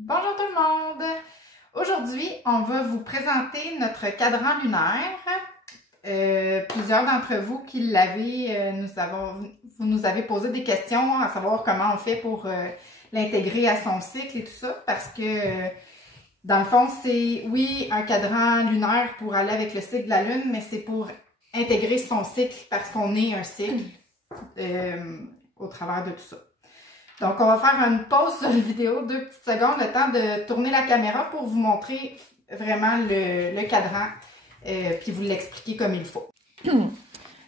Bonjour tout le monde! Aujourd'hui, on va vous présenter notre cadran lunaire. Plusieurs d'entre vous qui l'avez, vous nous avez posé des questions à savoir comment on fait pour l'intégrer à son cycle et tout ça, parce que dans le fond, c'est oui un cadran lunaire pour aller avec le cycle de la Lune, mais c'est pour intégrer son cycle parce qu'on est un cycle au travers de tout ça. Donc, on va faire une pause sur la vidéo, 2 petites secondes, le temps de tourner la caméra pour vous montrer vraiment le cadran, puis vous l'expliquer comme il faut.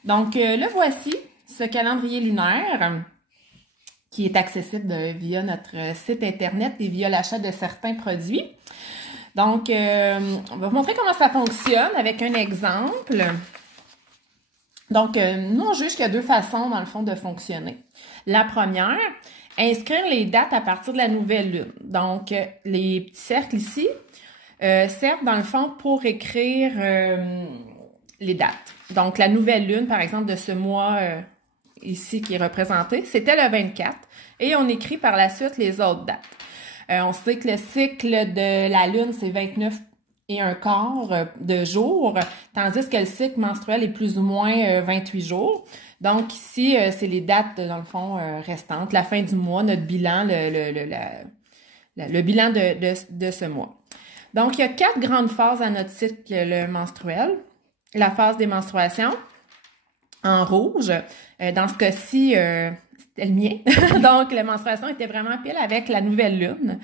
Donc, le voici, ce calendrier lunaire qui est accessible via notre site internet et via l'achat de certains produits. Donc, on va vous montrer comment ça fonctionne avec un exemple. Donc, nous, on juge qu'il y a 2 façons, dans le fond, de fonctionner. La première, inscrire les dates à partir de la nouvelle lune. Donc, les petits cercles ici servent, dans le fond, pour écrire les dates. Donc, la nouvelle lune, par exemple, de ce mois ici qui est représenté, c'était le 24. Et on écrit par la suite les autres dates. On sait que le cycle de la lune, c'est 29 et un quart de jours, tandis que le cycle menstruel est plus ou moins 28 jours. Donc ici, c'est les dates, dans le fond, restantes, la fin du mois, notre bilan, le bilan de ce mois. Donc, il y a 4 grandes phases à notre cycle menstruel. La phase des menstruations, en rouge. Dans ce cas-ci, c'était le mien. Donc, la menstruation était vraiment pile avec la nouvelle lune.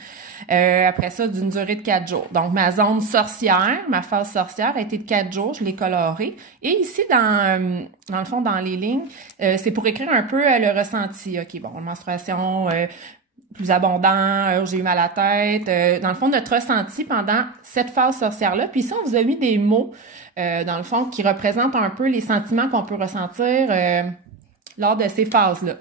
Après ça, d'une durée de 4 jours. Donc, ma zone sorcière, ma phase sorcière a été de 4 jours. Je l'ai colorée. Et ici, dans le fond, dans les lignes, c'est pour écrire un peu le ressenti. OK, bon, menstruation plus abondant, j'ai eu mal à la tête. Dans le fond, notre ressenti pendant cette phase sorcière-là. Puis ici, on vous a mis des mots, dans le fond, qui représentent un peu les sentiments qu'on peut ressentir lors de ces phases-là.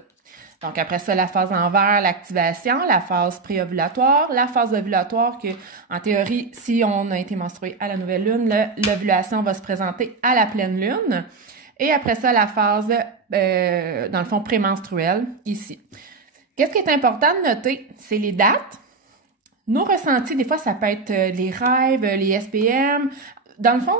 Donc, après ça, la phase en vert, l'activation, la phase préovulatoire, la phase ovulatoire que, en théorie, si on a été menstrué à la nouvelle lune, l'ovulation va se présenter à la pleine lune. Et après ça, la phase, dans le fond, prémenstruelle, ici. Qu'est-ce qui est important de noter? C'est les dates. Nos ressentis, des fois, ça peut être les rêves, les SPM. Dans le fond,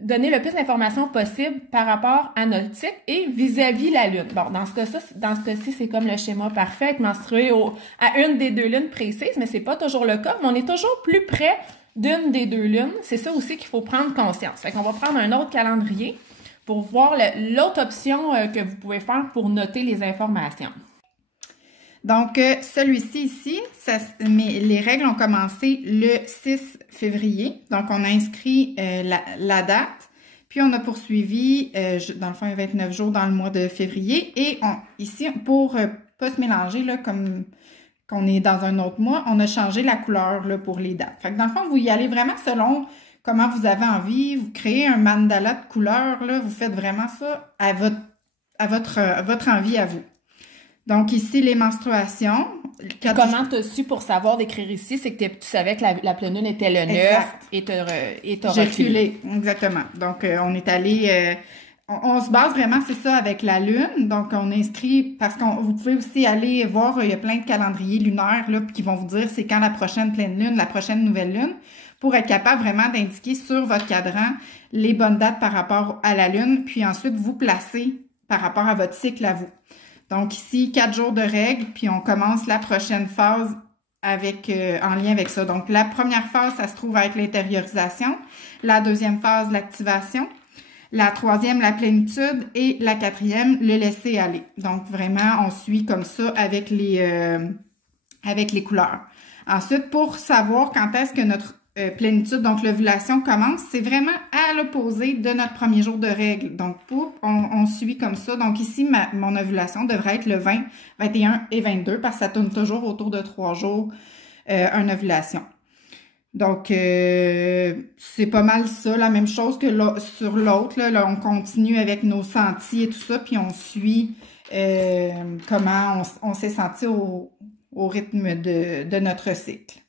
donner le plus d'informations possible par rapport à notre cycle et vis-à-vis la lune. Bon, dans ce cas-ci, c'est comme le schéma parfait, être menstrué à une des 2 lunes précises, mais c'est pas toujours le cas, mais on est toujours plus près d'une des 2 lunes. C'est ça aussi qu'il faut prendre conscience. Fait qu'on va prendre un autre calendrier pour voir l'autre option que vous pouvez faire pour noter les informations. Donc, celui-ci ici, mais les règles ont commencé le 6 février. Donc, on a inscrit la date, puis on a poursuivi, dans le fond, 29 jours dans le mois de février. Et ici, pour pas se mélanger, là, comme qu'on est dans un autre mois, on a changé la couleur là, pour les dates. Fait que dans le fond, vous y allez vraiment selon comment vous avez envie. Vous créez un mandala de couleurs, là, vous faites vraiment ça à votre envie à vous. Donc, ici, les menstruations. Comment tu as su pour savoir d'écrire ici? C'est que tu savais que la pleine lune était le 9 et tu as reculé. Exactement. Donc, on est allé... on se base vraiment, c'est ça, avec la lune. Donc, on inscrit... Parce que vous pouvez aussi aller voir, il y a plein de calendriers lunaires là, qui vont vous dire c'est quand la prochaine pleine lune, la prochaine nouvelle lune, pour être capable vraiment d'indiquer sur votre cadran les bonnes dates par rapport à la lune, puis ensuite vous placer par rapport à votre cycle à vous. Donc ici, 4 jours de règles, puis on commence la prochaine phase avec en lien avec ça. Donc la première phase, ça se trouve être l'intériorisation. La deuxième phase, l'activation. La troisième, la plénitude. Et la quatrième, le laisser aller. Donc vraiment, on suit comme ça avec les couleurs. Ensuite, pour savoir quand est-ce que notre plénitude, donc l'ovulation commence, c'est vraiment à l'opposé de notre premier jour de règle. Donc, on suit comme ça. Donc ici, mon ovulation devrait être le 20, 21 et 22 parce que ça tourne toujours autour de 3 jours une ovulation. Donc, c'est pas mal ça, la même chose que sur l'autre. Là, on continue avec nos sentis et tout ça, puis on suit comment on s'est senti au rythme de notre cycle.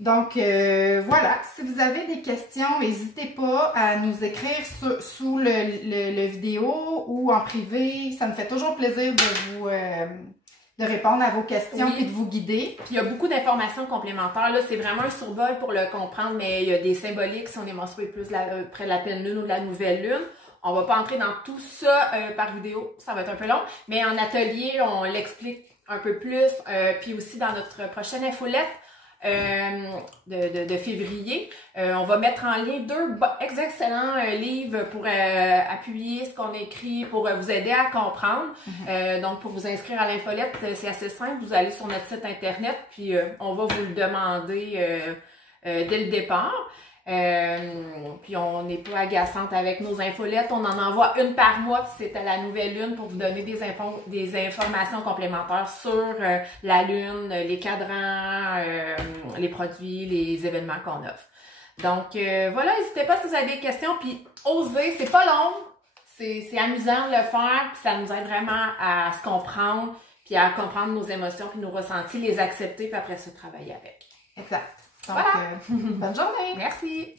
Donc, voilà, si vous avez des questions, n'hésitez pas à nous écrire sous le vidéo ou en privé. Ça me fait toujours plaisir répondre à vos questions Oui. et de vous guider. Puis il y a beaucoup d'informations complémentaires. Là, c'est vraiment un survol pour le comprendre, mais il y a des symboliques si on est menstrué plus près de la pleine lune ou de la nouvelle lune. On va pas entrer dans tout ça par vidéo, ça va être un peu long, mais en atelier, on l'explique un peu plus. Puis aussi dans notre prochaine infolette de février, on va mettre en lien deux excellents livres pour appuyer ce qu'on écrit, pour vous aider à comprendre. Donc, pour vous inscrire à l'infolette, c'est assez simple. Vous allez sur notre site internet, puis on va vous le demander dès le départ. Puis on n'est pas agaçante avec nos infolettes, on en envoie une par mois, puis c'est à la nouvelle lune pour vous donner des informations complémentaires sur la lune, les cadrans, les produits, les événements qu'on offre. Donc voilà, n'hésitez pas si vous avez des questions, puis osez, c'est pas long, c'est amusant de le faire, puis ça nous aide vraiment à se comprendre, puis à comprendre nos émotions, puis nos ressentis, les accepter, puis après ça travailler avec. Exact. Donc, voilà. bonne journée! Merci!